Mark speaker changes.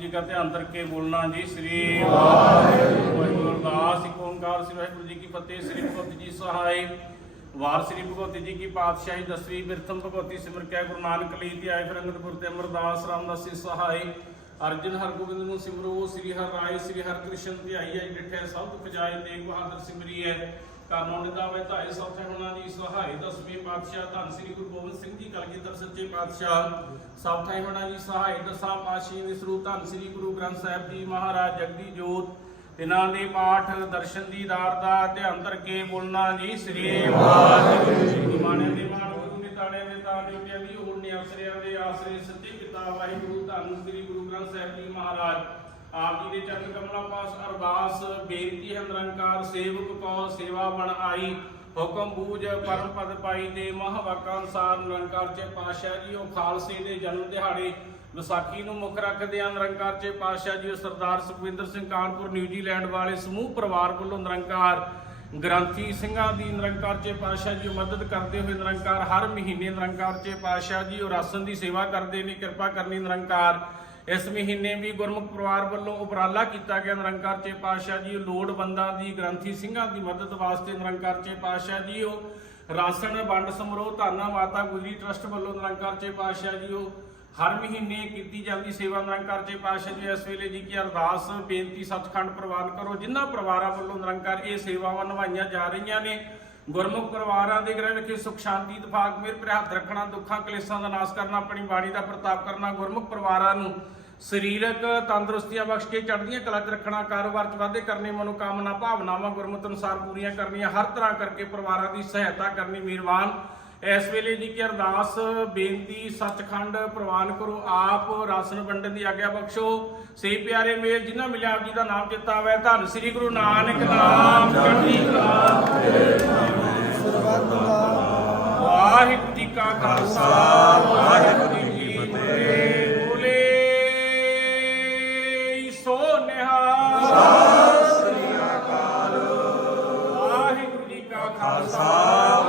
Speaker 1: ਜੀ ਕਾ ਧਿਆਨ ਕਰਕੇ ਬੋਲਣਾ ਜੀ, ਸ੍ਰੀ ਵਾਹਿਗੁਰੂ ਅਰਦਾਸ ਇੱਕ ਓੰਕਾਰ, ਸ੍ਰੀ ਵਾਹਿਗੁਰੂ ਜੀ ਕੀ ਫਤਿਹ, ਸ੍ਰੀ ਭਗਵਤ ਜੀ ਸਹਾਈ, ਵਾਰ ਸ੍ਰੀ ਭਗਵਤੀ ਜੀ ਕੀ ਪਾਤਸ਼ਾਹੀ, ਦਸਵੀਂ ਬਿਰਥਮ ਭਗਵਤੀ ਸਿਮਰ ਕੈ ਗੁਰੂ ਨਾਨਕ ਲਈ ਤੇ ਆਏ ਫਿਰ ਤੇ ਅਮਰਦਾਸ ਰਾਮਦਾਸੀ ਸਹਾਈ, ਅਰਜਨ ਹਰਗੋਬਿੰਦ ਨੂੰ ਸਿਮਰੋ, ਸ੍ਰੀ ਹਰ ਰਾਏ, ਸ੍ਰੀ ਹਰਿ ਕ੍ਰਿਸ਼ਨ ਧਿਆਈ ਆਈ, ਡਿਠੇ ਸਭ ਦੁਖ ਤੇਗ ਬਹਾਦਰ ਸਿਮਰੀ ਹੈ ਕਾਨੋਂ ਨਿਦਾਵੇ ਧਾਏ ਸੌਥੇ ਹੁਣਾ ਸਹਾਈ ਦਸਵੇਂ ਪਾਤਸ਼ਾਹ ਧੰਨ ਸ੍ਰੀ ਗੁਰੂ ਗੋਬਿੰਦ ਸਿੰਘ ਜੀ, ਕਲਗੀਧਰ ਸੱਚੇ ਪਾਤਸ਼ਾਹ ਸਭ ਥਾਈ ਹੁਣਾ ਸਹਾਈ ਦਸਾਂ ਪਾਤਸ਼ਾਹੀ ਵਿਸਰੂ ਧੰਨ ਸ੍ਰੀ ਗੁਰੂ ਗ੍ਰੰਥ ਸਾਹਿਬ ਜੀ ਮਹਾਰਾਜ ਜਗਦੀ ਜੋਤ ਤਿਨਾਂ ਦੇ ਪਾਠ, ਦਰਸ਼ਨ ਦੀਦਾਰ ਦਾ ਧਿਆਨ ਕਰਕੇ ਬੋਲਣਾ ਜੀ, ਸ੍ਰੀ ਵਾਹਿਗੁਰੂ ਜੀ ਮਾਣੇ ਦੇ ਮਾਣ ਗੁਰੂ ਨੇ ਦੇ ਤਾਣੇ ਪਿਆਰੀ ਹੋਣ ਨੇ ਅਸਰਿਆਂ ਦੇ ਆਸਰੇ ਸੱਚੇ ਪਿਤਾ ਵਾਹਿਗੁਰੂ ਧੰਨ ਸ੍ਰੀ ਗੁਰੂ ਗ੍ਰੰਥ ਸਾਹਿਬ ਜੀ ਮਹਾਰਾਜ ਆਪ ਜੀ ਦੇ ਚਰਨ ਕਮਲਾਂ ਪਾਸ ਅਰਦਾਸ, ਬੇਨਤੀ ਹੈ ਨਿਰੰਕਾਰ, ਸੇਵਕ ਕੋ ਸੇਵਾ ਬਣ ਆਈ, ਹੁਕਮ ਬੂਝ ਪਰਮ ਪਦ ਪਾਈ ਦੇ ਮਹਾਵਾਕਾਂ ਅਨੁਸਾਰ ਨਿਰੰਕਾਰ ਚ ਪਾਸ਼ਾ ਜੀ ਉਹ ਖਾਲਸੇ ਦੇ ਜਨਮ ਦਿਹਾੜੇ ਵਿਸਾਖੀ ਨੂੰ ਮੁੱਖ ਰੱਖਦੇ ਹਨ ਨਿਰੰਕਾਰ ਚ ਪਾਸ਼ਾ ਜੀ ਸਰਦਾਰ ਸੁਖਵਿੰਦਰ ਸਿੰਘ ਕਾਨਪੁਰ ਨਿਊਜ਼ੀਲੈਂਡ ਵਾਲੇ ਸਮੂਹ ਪਰਿਵਾਰ ਵੱਲੋਂ ਨਿਰੰਕਾਰ ਗ੍ਰੰਥੀ ਸਿੰਘਾਂ ਦੀ ਨਿਰੰਕਾਰ ਚ ਪਾਸ਼ਾ ਜੀ ਉਹ ਮਦਦ ਕਰਦੇ ਹੋਏ ਨਿਰੰਕਾਰ ਹਰ ਮਹੀਨੇ ਨਿਰੰਕਾਰ ਚ ਪਾਸ਼ਾ ਜੀ ਉਹ ਰਾਸ਼ਨ ਦੀ ਸੇਵਾ ਕਰਦੇ ਨੇ, ਕਿਰਪਾ ਕਰਨੀ ਨਿਰੰਕਾਰ। ਇਸ ਮਹੀਨੇ ਵੀ ਗੁਰਮੁਖ ਪਰਿਵਾਰ ਵੱਲੋਂ ਉਪਰਾਲਾ ਕੀਤਾ ਗਿਆ। ਨਿਰੰਕਾਰ ਚ ਪਾਤਸ਼ਾਹ ਜੀ ਲੋੜਵੰਦਾਂ ਦੀ, ਗ੍ਰੰਥੀ ਸਿੰਘਾਂ ਦੀ ਮਦਦ ਵਾਸਤੇ ਨਿਰੰਕਾਰ ਚੇ ਪਾਤਸ਼ਾਹ ਜੀ, ਉਹ ਰਾਸ਼ਨ, ਵੰਡ ਸਮਰੋਹ, ਧੰਨਾ ਮਾਤਾ ਗੁਜਰੀ ਟਰਸਟ ਵੱਲੋਂ ਨਿਰੰਕਾਰ ਚ ਪਾਤਸ਼ਾਹ ਜੀ, ਉਹ ਹਰ ਮਹੀਨੇ ਕੀਤੀ ਜਾਂਦੀ ਸੇਵਾ। ਨਿਰੰਕਾਰ ਚ ਪਾਸ਼ਾ ਜੀ, ਇਸ ਵੇਲੇ ਜੀ ਕੀ ਅਰਦਾਸ, ਬੇਨਤੀ ਸੱਚਖੰਡ ਪ੍ਰਵਾਨ ਕਰੋ। ਜਿਨ੍ਹਾਂ ਪਰਿਵਾਰਾਂ ਵੱਲੋਂ ਨਿਰੰਕਾਰ ਇਹ ਸੇਵਾਵਾਂ ਨਿਭਾਈਆਂ ਜਾ ਰਹੀਆਂ ਨੇ ਗੁਰਮੁਖ ਪਰਿਵਾਰਾਂ ਦੇ ਗ੍ਰਹਿ ਵਿਖੇ ਸੁਖ, ਸ਼ਾਂਤੀ, ਇਤਫਾਕ ਮੇਰ ਪਰ ਰੱਖਣਾ ਦੁੱਖਾਂ, ਕਲੇਸ਼ਾਂ ਦਾ ਨਾਸ਼ ਕਰਨਾ, ਆਪਣੀ ਬਾਣੀ ਦਾ ਪ੍ਰਤਾਪ ਕਰਨਾ, ਗੁਰਮੁਖ ਪਰਿਵਾਰਾਂ ਨੂੰ ਸਰੀਰਕ ਤੰਦਰੁਸਤੀਆਂ ਬਖਸ਼ ਕੇ ਚੜ੍ਹਦੀਆਂ ਕਲਾ 'ਚ ਰੱਖਣਾ, ਕਾਰੋਬਾਰ 'ਚ ਵਾਧੇ ਕਰਨੇ, ਮਨੋਕਾਮਨਾ, ਭਾਵਨਾਵਾਂ ਗੁਰਮਤਿ ਅਨੁਸਾਰ ਪੂਰੀਆਂ ਕਰਨੀਆਂ, ਹਰ ਤਰ੍ਹਾਂ ਕਰਕੇ ਪਰਿਵਾਰਾਂ ਦੀ ਸਹਾਇਤਾ ਕਰਨੀ, ਮਿਹਰਬਾਨ। ਇਸ ਵੇਲੇ ਜੀ ਕਿ ਅਰਦਾਸ ਬੇਨਤੀ ਸੱਚਖੰਡ ਪ੍ਰਵਾਨ ਕਰੋ ਆਪ ਰਾਸ਼ਨ ਵੰਡਣ ਦੀ ਆਗਿਆ ਬਖਸ਼ੋ। ਸੇ ਪਿਆਰੇ ਮੇਲ ਜਿਨ੍ਹਾਂ ਮਿਲਿਆ ਆਪ ਜੀ ਦਾ ਨਾਮ ਦਿੱਤਾ ਹੋਇਆ ਧੰਨ ਸ੍ਰੀ ਗੁਰੂ ਨਾਨਕ ਨਾਮ ਚੜ੍ਹਦੀ ਕਲਾ ਵਾਹਿਗੁਰੂ ਜੀ ਕਾ ਖਾਲਸਾ ਵਾਹਿਗੁਰੂ ਜੀ ਕੀ ਫਤਿਹ। ਸ੍ਰੀ ਅਕਾਲ। ਵਾਹਿਗੁਰੂ ਜੀ ਕਾ ਖਾਲਸਾ